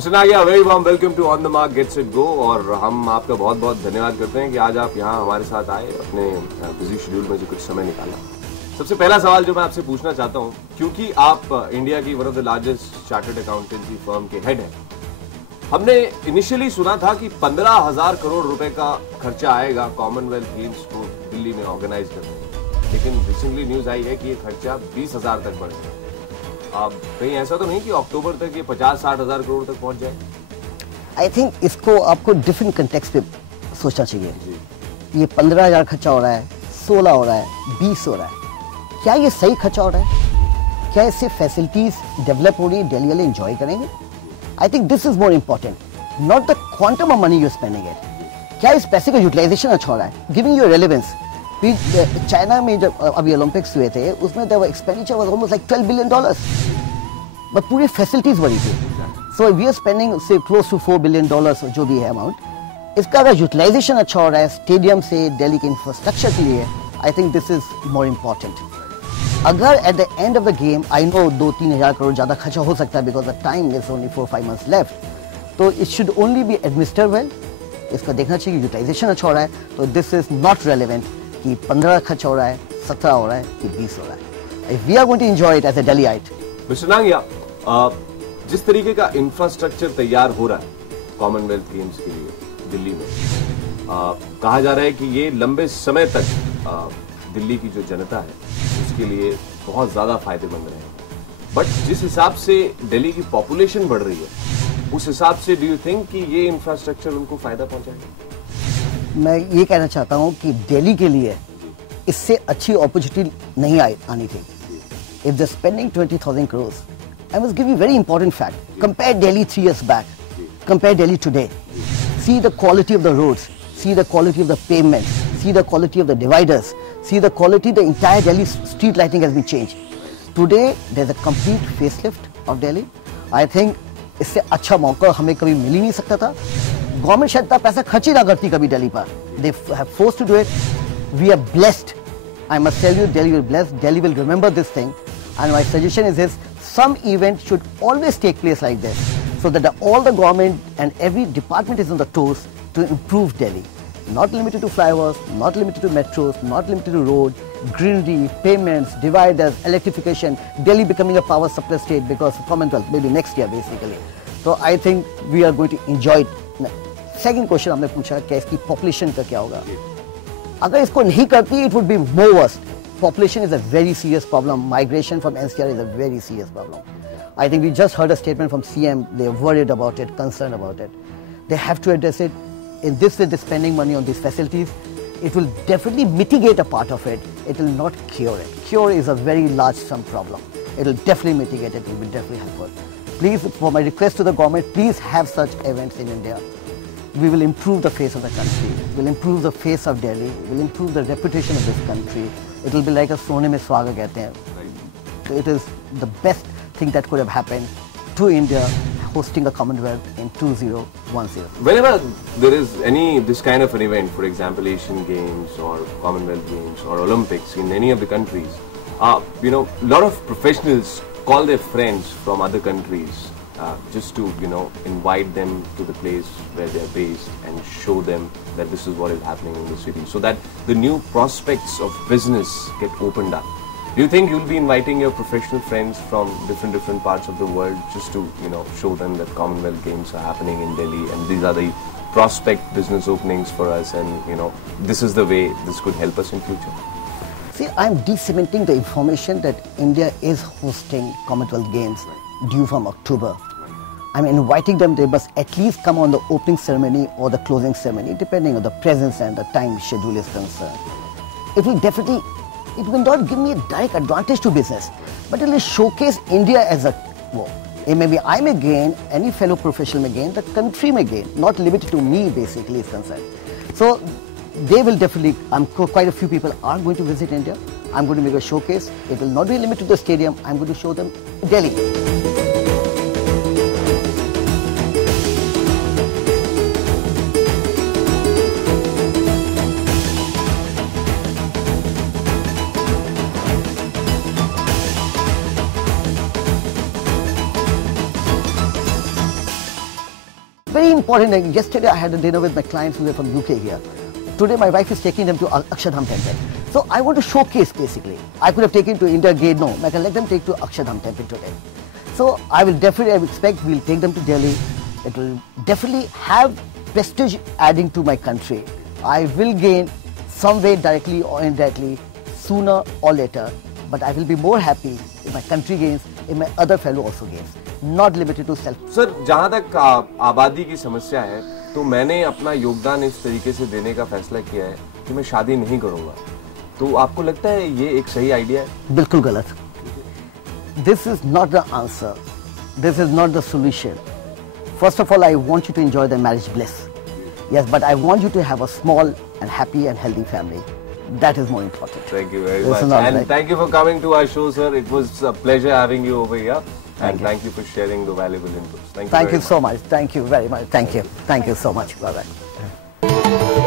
Mister Nagia, very warm welcome to on the mark gets it go. और हम आपका बहुत बहुत धन्यवाद करते हैं कि आज आप यहाँ हमारे साथ आए, अपने बिजी शेड्यूल में जो कुछ समय निकाला। सबसे पहला सवाल जो मैं आपसे पूछना चाहता हूँ, क्योंकि आप इंडिया की one of the largest chartered accountancy firm के हेड हैं, हमने इनिशियली सुना था कि 15,000 करोड़ रुपए का खर्चा आएगा कॉमनवेल्थ गेम्स को दिल्ली में ऑर्गेनाइज करने में, लेकिन रिसेंटली न्यूज आई है कि ये खर्चा 20,000 तक बढ़ गया। अब कहीं ऐसा तो नहीं कि अक्टूबर तक ये 50-60 हजार करोड़ तक पहुंच जाए? आई थिंक इसको आपको डिफरेंट कंटेक्स्ट पे सोचना चाहिए। ये 15,000 खर्चा हो रहा है, 16 हो रहा है, 20 हो रहा है, क्या ये सही खर्चा हो रहा है? क्या इससे फैसिलिटीज डेवलप हो रही है, दिल्ली वाले एंजॉय करेंगे? आई think this is more important, not the quantum of money you spending it. क्या इस पैसे का यूटिलाइजेशन अच्छा हो रहा है, गिविंग यू रेलेवेंस। चाइना में जब अभी ओलंपिक्स हुए थे, उसमें there expenditure was almost like $12 billion, but पूरी फैसिलिटीज बड़ी थी। सो वी आर स्पेंडिंग से क्लोज टू $4 बिलियन, जो भी है अमाउंट। इसका अगर यूटिलाइजेशन अच्छा हो रहा है स्टेडियम से दिल्ली के इंफ्रास्ट्रक्चर के लिए, I think this is more important. अगर at the end of the game, I know 2-3 हजार करोड़ ज्यादा खर्चा हो सकता है because the time is only 4-5 months left, तो it should only be administer well. इसका देखना चाहिए यूटिलाइजेशन अच्छा हो रहा है, तो दिस इज नॉट रेलेवेंट कि 15 खर्च हो रहा है, 17 हो रहा है कि 20 हो रहा है। If we are going to enjoy it as a Delhiite. Mister Nagia, जिस तरीके का इंफ्रास्ट्रक्चर तैयार हो रहा है कॉमनवेल्थ गेम्स के लिए दिल्ली में, कहा जा रहा है कि ये लंबे समय तक दिल्ली की जो जनता है उसके लिए बहुत ज्यादा फायदेमंद रहेगा। बट जिस हिसाब से दिल्ली की पॉपुलेशन बढ़ रही है, उस हिसाब से डू यू थिंक कि ये इंफ्रास्ट्रक्चर उनको फायदा पहुंचाएगा? मैं ये कहना चाहता हूँ कि दिल्ली के लिए इससे अच्छी अपॉर्चुनिटी नहीं आनी थी। If they're spending 20,000 crores, I must give you a very important fact. Compare Delhi 3 years back. Compare Delhi today. See the quality of the roads. See the quality of the pavements. See the quality of the dividers. See the quality, the entire Delhi street lighting has been changed. Today, there's a complete facelift of Delhi. I think इससे अच्छा मौका हमें कभी मिल ही नहीं सकता था। Government शायद इतना पैसा खर्च ही ना करती कभी दिल्ली पर। They have forced to do it. We are blessed. I must tell you, Delhi will bless. Delhi will remember this thing. And my suggestion is this: some event should always take place like this, so that all the government and every department is on the toes to improve Delhi. Not limited to flyovers, not limited to metros, not limited to road, greenery, payments, dividers, electrification. Delhi becoming a power supply state because of Commonwealth, maybe next year basically. So I think we are going to enjoy it. Second question हमने पूछा कि इसकी population का क्या होगा। अगर इसको नहीं करती, it would be more worst. Population is a very serious problem. Migration from NCR is a very serious problem. I think we just heard a statement from CM. They're worried about it, concerned about it. They have to address it. In this way, they're spending money on these facilities. It will definitely mitigate a part of it. It will not cure it. Cure is a very large sum problem. It will definitely mitigate it. It will definitely help. Please, for my request to the government, please have such events in India. We will improve the face of the country. We'll improve the face of Delhi. We'll improve the reputation of this country. It will be like a Sone mein Swaga कहते हैं. So it is the best thing that could have happened to India hosting a Commonwealth in 2010. Whenever there is this kind of an event, for example Asian Games or Commonwealth Games or Olympics in any of the countries, a lot of professionals call their friends from other countries just to invite them to the place where they are based and show them that this is what is happening in the city, so that the new prospects of business get opened up. Do you think you'll be inviting your professional friends from different parts of the world just to show them that Commonwealth Games are happening in Delhi and these are the prospect business openings for us, and this is the way this could help us in future? See, I'm de-cementing the information that India is hosting Commonwealth Games due from October. I'm inviting them. They must at least come on the opening ceremony or the closing ceremony, depending on the presence and the time schedule is concerned. It will definitely, it will not give me a direct advantage to business, but it will showcase India as a whole. Maybe I may gain, any fellow professional may gain, the country may gain, not limited to me basically is concerned. So they will definitely, quite a few people are going to visit India. I'm going to make a showcase. It will not be limited to the stadium. I'm going to show them Delhi. very important. Yesterday I had a dinner with my clients who were from UK here. Today my wife is taking them to Akshardham temple. So I want to showcase basically. I could have taken to India Gate, no. I can let them take to Akshardham temple today. So I will definitely, I expect we'll take them to Delhi. It will definitely have prestige adding to my country. I will gain some way directly or indirectly, sooner or later. But I will be more happy if my country gains, if my other fellow also gains. Not limited to self. Sir, जहाँ तक आबादी की समस्या है, तो मैंने अपना योगदान इस तरीके से देने का फैसला किया है कि मैं शादी नहीं करूँगा। तो आपको लगता है ये एक सही आइडिया है? बिल्कुल गलत। This is not the answer. This is not the solution. First of all, I want you to enjoy the marriage bliss. Yes, but I want you to have a small and happy and healthy family. That is more important. Thank you very much. And thank you for coming to our show, sir. It was a pleasure having you over here. And thank you for sharing the valuable inputs. Thank you so much. Thank you very much. Thank you. Thank you so much. Bye-bye.